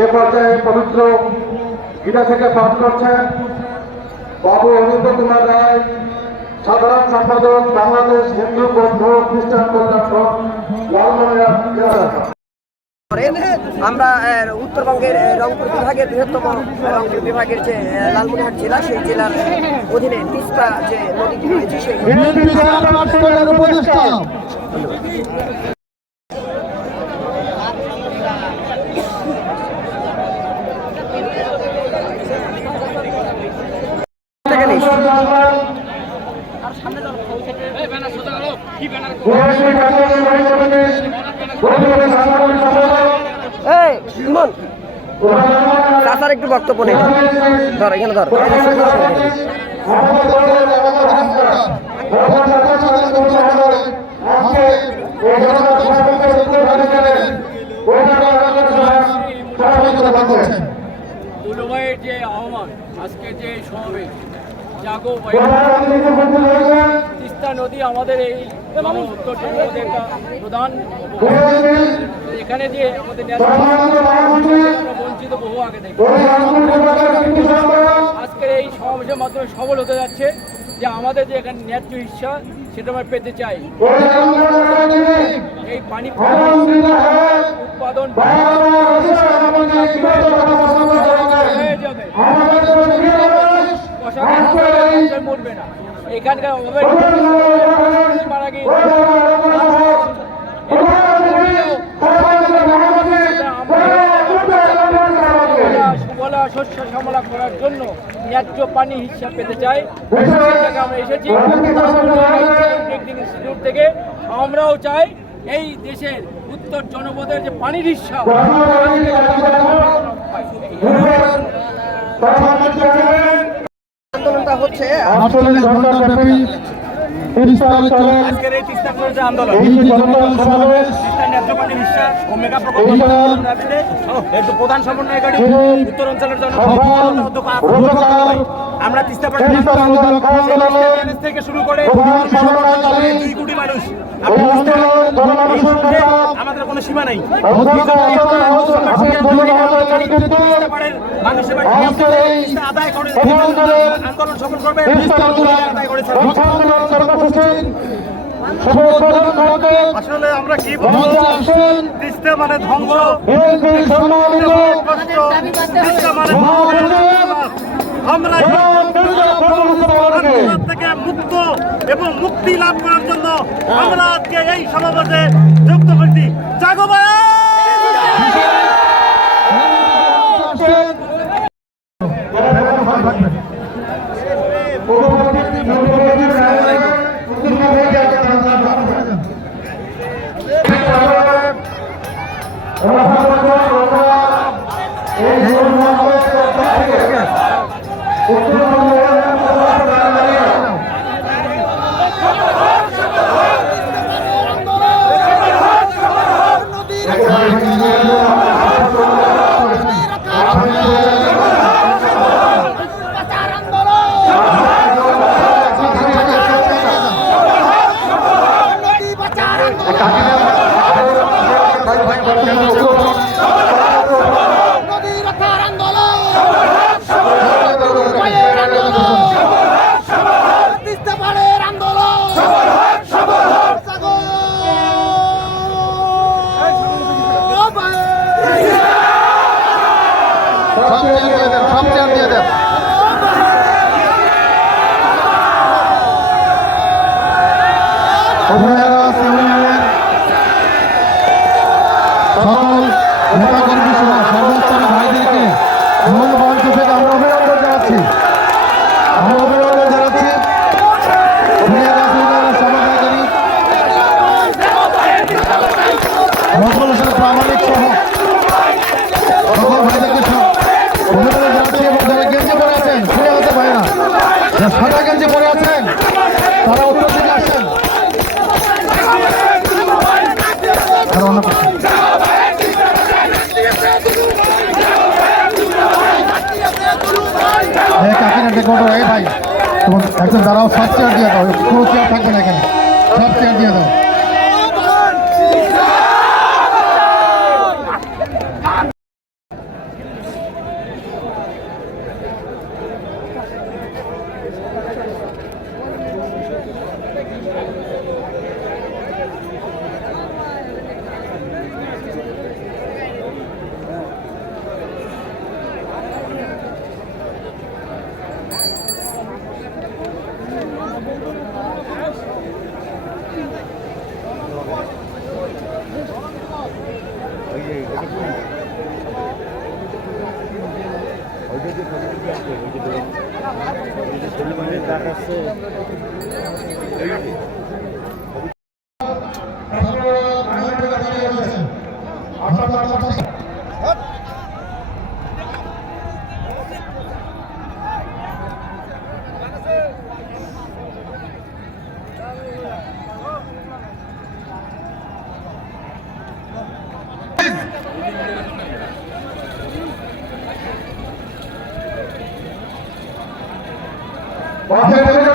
এ পর্যায়ে পবিত্র গীতা থেকে পাঠ করছেন বাবু অনিন্দ কুমার রায়, সাধারণ সম্পাদক, বাংলাদেশ হিন্দু বৌদ্ধ খ্রিস্টান কল্যাণ ফ্রন্ট, লালমনিরহাট জেলা। আমরা উত্তরবঙ্গের রংপুর বিভাগের বৃহত্তম রংপুর বিভাগের যে লালমনিরহাট জেলা, সেই জেলার অধীনে তিস্তা যে নদীটি রয়েছে সেই চাষার একটু বক্তব্য নেই, ধর এখানে ধর। দুলুভাইয়ের যে আহ্বান, আজকে যে সমাবেশ জাগো তিস্তা নদী আমাদের এই উত্তর জনপদের একটা প্রধান, এখানে যে আমাদের বঞ্চিত বহু আগে থেকে আজকের এই সমাবেশের মাধ্যমে সফল হতে যাচ্ছে যে আমাদের যে এখানে ন্যায্য হিস্সা সেটা আমরা পেতে চাই। এই পানি উৎপাদন হয়ে যাবে, মরবে না। এখানকার মারা গিয়ে সুফলা শস্য শ্যামলা করার জন্য ন্যায্য পানি হিসাব পেতে চাই। আমরা এসেছি ইনস্টিটিউট থেকে, আমরাও চাই এই দেশের উত্তর জনপদের যে পানির হিসাব আন্দোলনটা হচ্ছে আজকের এই তিস্তা যে আন্দোলন প্রধান সমন্বয়কারী উত্তর অঞ্চলের জন্য আমরা তিস্তা থেকে শুরু করে 2 কোটি মানুষ, আমাদের কোনো সীমা নেই। আদায় করে আন্দোলন সফল করবে, আদায় করেছে। আসলে আমরা কি তিস্তা মানে ধ্বংস, তিস্তা মানে আমরা থেকে মুক্ত এবং মুক্তি লাভ করার জন্য আমরা আজকে এই সমাবেশে যুক্ত করছি। জাগো ভাইয়া! সাদা গেঞ্জি পরে আছেন তারা উত্তর দিকে আসেন। ভাই একজন দাঁড়াও, সব চেয়ার দিয়ে দাও, পুরো চেয়ার থাকবে না এখানে, সব চেয়ার দিয়ে দাও। বাসে